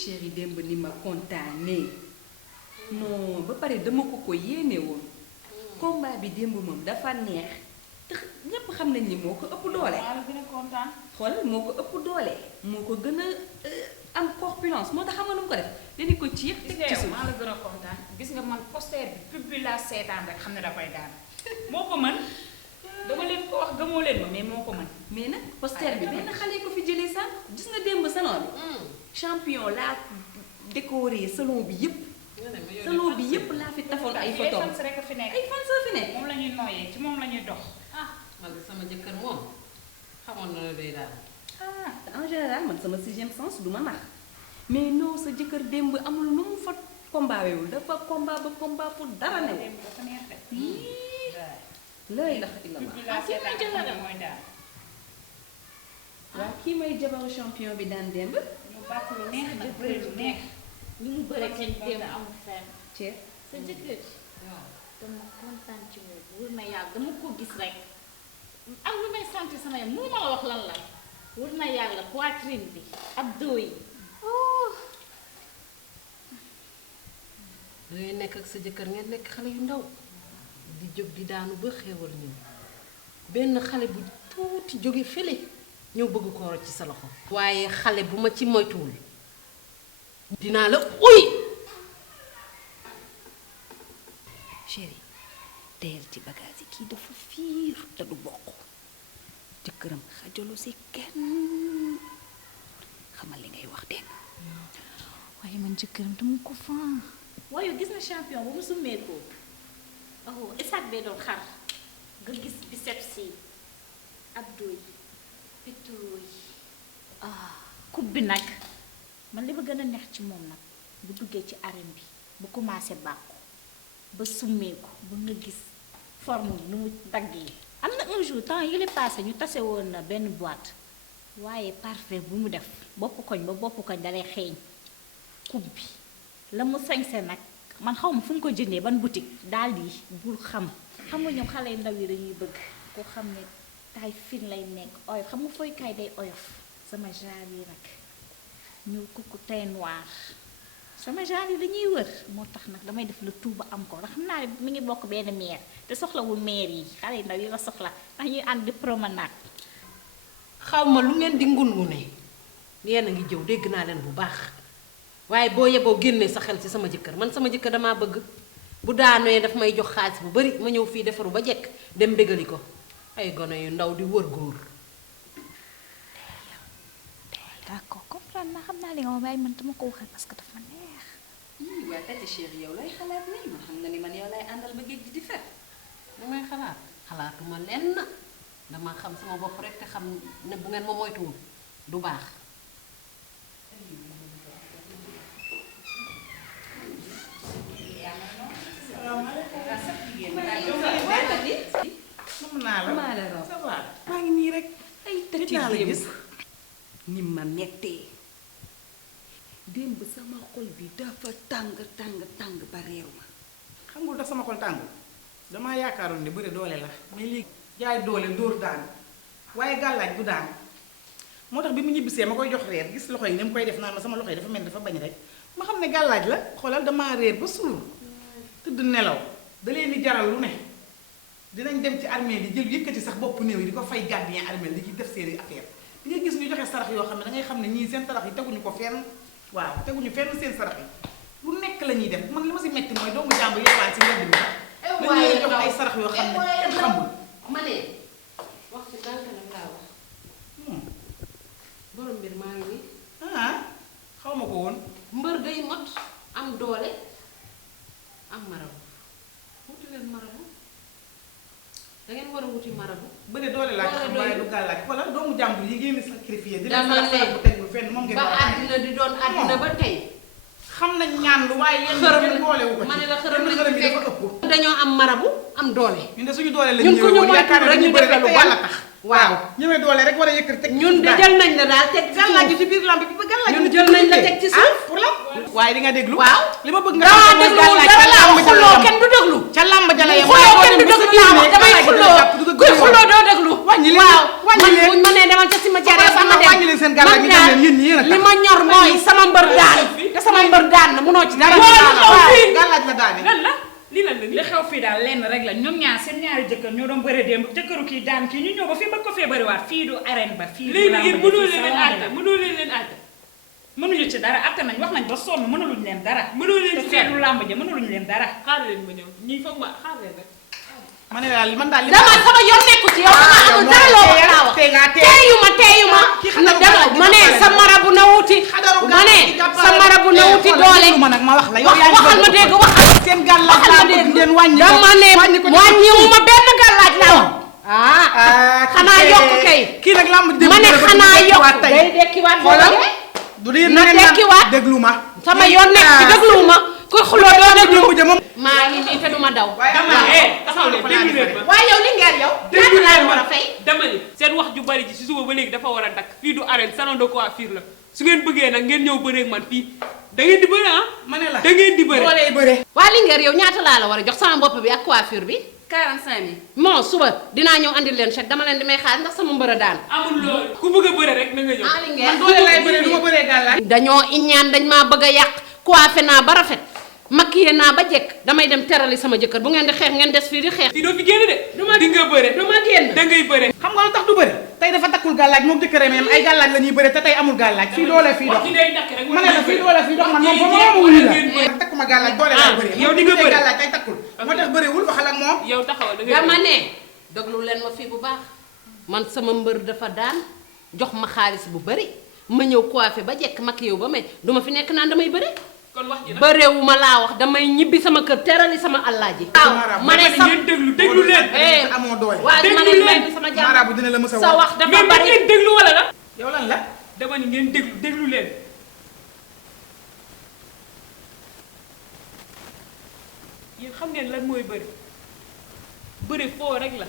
chéri démb ni ma kontaanee non ba pare dama ko yéene woon combat bi démb moom dafa neex te ñépp xam nañ ni moo ko ëpp doole. maa la gën a kontaan. xoolal moo ko ëpp doole moo ko gën a am corpulence moo tax xam nga nu mu ko def dañu ko ciix teg ci suuf. maa la gën a kontaan gis nga man poster bi pub bi laa seetaan rek xam ne da koy daan moo ko mën dama leen ko wax gëmoo leen ma mais moo ko mën. mais nag poster bi benn xale ko fi jëlee sax gis nga démb salon bi. champion laa décoré salon bi yëpp. salon bi yëpp laa fi tafoon ay photo ay fans rek a fi nekk. ay fans fi nekk. moom la ñuy nooyee ci moom la ñuy dox. man de sama jëkkër moom xamoon na la day daal. En général man sama sixième sens du ma nax mais non sa jëkkër démb amul nu mu fa combat wewul dafa combat ba combat pour dara new. dafa neex de. la ilaha illallah. pub bi laa seetaan xam ne mooy daal. waaw kii mooy jabaru champion bi daan démb. ñu bàtt lu neex nag bëri lu neex. li mu bëre seen démb amul fenn. Thier. sa jëkkër ji. waaw dama kontaan ci moom wër na yàlla dama ko gis rek am lu may sentir sama yaram mënu ma la wax lan la wër na yàlla poitrine bi abdos yi oh. dangay nekk ak sa jëkkër ngeen nekk xale yu ndaw di jóg di daanu ba xéewal ñëw benn xale bu tuuti jóge fële ñëw bëgg ko rocc ci sa loxo. waaye xale bu ma ci moytuwul dinaa la uy. chéri teel ci bagage yi kii dafa fiir te du bokk jëkkëram xajalu si kenn xamal li ngay wax dégg waaye man jëkkëram dama ko fan waaye gis na champion ba mu summeekoo oh esaat bee doon xar nga gis biceps yi abdos yi pectoraux yi coupe bi nag man li ma gën a neex ci moom nag bu duggee ci arène bi bu commencé bàkku ba summeeku ba nga gis forme nu mu daggee am na un jour temps yële passé ñu tase woon na benn boîte waaye parfait bu mu def bopp koñ ba bopp koñ dalay xeeñ coupe bi la mu sañse nag man xaw ma fu mu ko jëndee ban boutique daal di bul xam nga ñoom xale yu ndaw yi dañuy bëgg koo xam ne taay fin lay nekk oyof xam nga fooy kaay day oyof sama genre yi nag ñu kukku teint noir sama genre yi dañuy wër moo tax nag damay def le tout ba am ko ndax xam naa ne mi ngi bokk benn meer te soxlawul meer yi xale yu ndaw yi la soxla ndax ñuy ànd di promenade. xaw ma lu ngeen di ngun-ngune yéen a ngi jëw dégg naa leen bu baax waaye boo yeboo génnee sa xel ci sama jëkkër man sama jëkkër damaa bëgg bu daanoo daf may jox xaalis bu bari ma ñëw fii defaru ba jekk dem bégali ko ay gone yu ndaw di wër góor. d'accord comprendre naa xam naa li nga ma bàyyi man dama ko waxal parce que dafa neex. waaye tati chéri yow lay xalaat nii man xam nga ni man yow lay àndal ba géej gi di fet lu may xalaat xalaatuma lenn dama xam sama bopp rek te xam ne bu ngeen ma moytuwul du baax. maa la raw maa ngi nii rek. ay tati démb ni ma mettee démb sama xol bi dafa tàng ba réew ma xam nga lu tax sama xol tàngul damaa yaakaaroon ne bëre doole la mais léegi jaay doole dóor daan waaye gàllaaj du daan moo tax bi mu ñibbisee ma koy jox reer gis loxo yi ni mu koy def naan ma sama loxo yi dafa mel ni dafa bañ rek ma xam ne gàllaaj la xoolal damaa réer ba suur tëdd nelaw da leen di jaral lu ne dinañ dem ci armée yi jël yëkkati sax bopp néew yi di ko fay gardien armée di ci def seeni affaire di nga gis ñu joxe sarax yoo xam ne dangay xam ne ñii seen sarax yi teguñu ko fenn waaw teguñu fenn seen sarax yi lu nekk la ñuy def man li ma si metti mooy doomu jàmbur yelwaan si mbedd mi dañuy jox ay sarax yoo xam ne kenn xamul. ma ne wax ci dànk nag laa wax borom mbir maa ngi nii. xaw ma ko woon. mbër day mot am doole am marabu wuti leen marabu da ngeen war a wuti marabu. bëre doole laa xam waaye du gàllaaj wala doomu jàmbur yi ngeen di sacrifié di leen dama sarax bu tegul fenn moom ngeen ba war a àddina di doon àddina ba tey. xam nañ ñaan lu waaye yéen xërëm ngeen boolewu ko ci ma ne la xërëm yenn xërëm yi dafa ëpp. dañoo am marabu am doole. ñun de suñu doole lañ ñun ku ñu woon yaakaar moytuwul rek ne ñu bëre def la rek lu te bon. yàlla tax. waaw ñëwee doole rek war a yëkkati teg ñun de jël nañ la daal teg ci gàllaaj suuf. ci biir lamb bi ba gàllaaj ñun jël nañ la teg ci suuf. pour la waaye di nga déglu. waaw li ma bëgg nga daa xam ne dégluwul dara laa wax xuloo kenn du déglu. ca lamb ja la yem xuloo kenn du déglu laa wax damay xuloo kuy xuloo doo déglu. wàññi leen waaw wàññi man leen buñ ma nee demal ca cimetière ba ma dem wàññi leen seen gàllaaj ñu dem leen yéen ñi yéen a li ma ñor mooy sama mbër daan te sama mbër daan na munoo ci dara. gàllaaj la daane lan la lii lan la li xew fii daal lenn rek la ñoom ñaar seen ñaari jëkkër ñoo doon bëre démb jëkkëru kii daan kii ñu ñëw ba fii bëgg ko fee bëriwaat fii du arène ba fii léegi nag yéen mënoo leen àtte mënuñu ci dara atte nañ wax nañ ba sonn mënuluñ leen dara mënoo leen te ci feetu làmb ja mënuluñ leen dara xaar leen ma ñëw ñii foog ma xaar leen rek. ma ne daal man daal li dama sama yoon nekku ci yow dama amul dara loo wax laa wax teeyu ma ma ne sa marabu na wuti ma ne sa marabu na wuti doole ma nag ma wax la yow waxal ma dégg waxal seen gàllaaj laa bëgg ngeen wàññi ko dama ne wàññiwuma benn gàllaaj la xanaa yokk kay kii nag lamb di ma ne xanaa yokk day dekkiwaat xoolal du dee na dekkiwaat déglu ma sama yoon nekk ci déglu ma kuy xuloo doo déglu bu jëm maa ngi nii te duma daw dama ne taxaw leen déglu leen ma. waaye yow li ngeen yow ñaata laa war a fay dama ni seen wax ju bari ji si suba ba léegi dafa war a dakk fii du arène salon de coiffure la su ngeen bëggee nag ngeen ñëw bëreeg man fii da ngeen di bëre ah. ma ne la da ngeen di bëre. dooley bëre waa Linguère yow ñaata laa la war a jox sama bopp bi ak coiffure bi 45 000. moo suba dinaa ñëw andil leen chèque dama leen di may xaar ndax sama mbër a daan amul loolu ku bëgg a bëre rek na nga ñëw. ah Linguère doole lay bëre du ma bëree gàllaaj dañoo iñaan dañ maa bëgg a yàq coiffé naa ba rafet maquillé naa ba jekk damay dem terali sama jëkkër bu ngeen di xeex ngeen des fii di xeex fii doo fi génn de. di nga bëre du ma génn da ngay bëre. xam nga lu tax du bëre tey dafa takkul gàllaaj moom jëkkëram yam ay gàllaaj la ñuy bëre te tey amul gàllaaj fii doole fii dox wax ci day dakk rek ma ne la fii doole fii dox man moom ba moomu wuñu la takkuma gàllaaj doole laa bëre yow di nga bëre gàllaaj tey takkul moo tax bëriwul waxal ak moom yow taxawal da ngay dama ne déglu leen ma fii bu baax man sama mbër dafa daan jox ma xaalis bu bari ma ñëw coiffé ba jekk mag yow ba may duma fi nekk naan damay bëri kon wax ji nag bëreewuma laa wax damay ñibbi sama kër terali sama allaaji waaw ma ne sa ngeen déglu leen. amoo doole waaw ma ne may bi sama jàmm marabu dina la mës a sa wax dafa mais bari ngeen déglu wala la. yow lan la dama ni ngeen déglu leen. yéen xam ngeen lan mooy bëri bëri foo rek la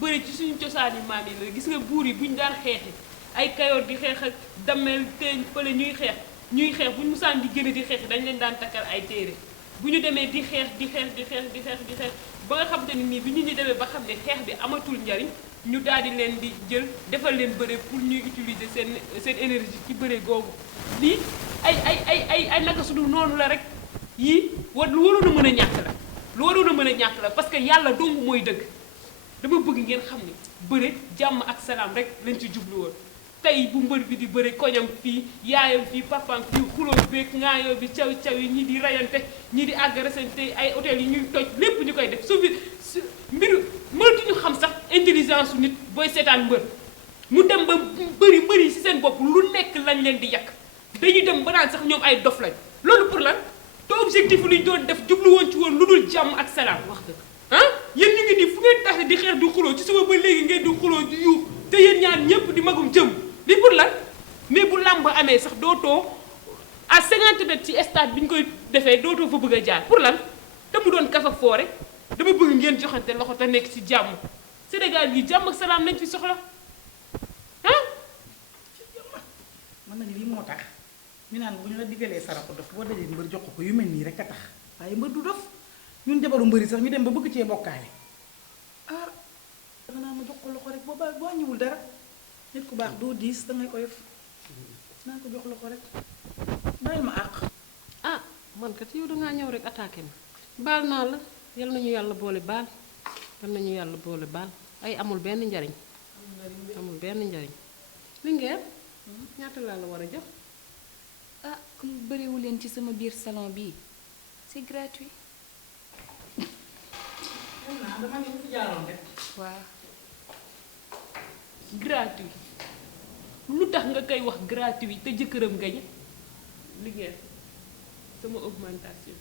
bëri ci suñu cosaani maam yi la gis nga buur yi buñ daan xeexi ay kayoor di xeex ak damel teeñ fële ñuy xeex buñ musaan di gën a di xeex dañ leen daan takkal ay téere bu ñu demee di xeex ba nga xam te ni nii bi ñu demee ba xam ne xeex bi amatul njariñ ñu daal di leen di jël defal leen bëre pour ñuy utiliser seen énergie ci bëre googu lii ay naka su dul noonu la rek yii lu waroon a mën a ñàkk la lu waroon a mën a ñàkk la parce que yàlla dong mooy dëgg dama bëgg ngeen xam ne bëre jàmm ak salaam rek lañ ci jublu woon tey bu mbër bi di bëre koñam fii yaayam fii papaam fii xuloo beeg ngaayoo bi caw yi ñi di rayante ñi di agressante ay hôtel yi ñuy toj lépp ñu koy def su mbiru mënatuñu xam sax intelligence su nit booy seetaan mbër mu dem ba bëri ci seen bopp lu nekk lañ leen di yàq dañuy dem ba naan sax ñoom ay dof lañ loolu pour lan te objectif lu ñu doon def jublu woon ci woon lu dul jàmm ak salaam wax dëgg ah yéen ñu ngi nii fu ngeen tax di xeex di xuloo ci suba ba léegi ngeen di xuloo di yu te yéen ñaar ñëpp di magum jëm lii pour lan mais bu làmb amee sax dootoo à 50 mètres ci stade bi ñu koy defee dootoo fa bëgg a jaar pour lan te mu doon kafa foore dama bëgg ngeen joxante loxo te nekk ci jàmm Sénégal gi jàmm ak salaam lañ fi soxla ah. man nag lii moo tax ñu naan bu ñu la diggalee saraxu dof boo dajee mbër jox ko yu mel nii rek a tax waaye mbër du dof ñun jabaru mbëri sax ñu dem ba bëgg cee bokkaale ah dafa naa ma jox ko loxo rek boobaa boo ñëwul dara nit ku baax doo diis dangay oyof naa ko jox loxo rek bàyyi ma àq ah man kat yow dangaa ñëw rek attaqué ma baal naa la yal nañu yàlla boole baal yal nañu yàlla boole baal ay amul benn njariñ amul benn njariñ Linguère ñaata laa la war a jox ah comme bëriwu leen ci sama biir salon bii c'est gratuit. dama ñu fi jaaroon rek waaw. gratuit lu tax nga koy wax gratuit te jëkkëram gañe Linguère sama augmentation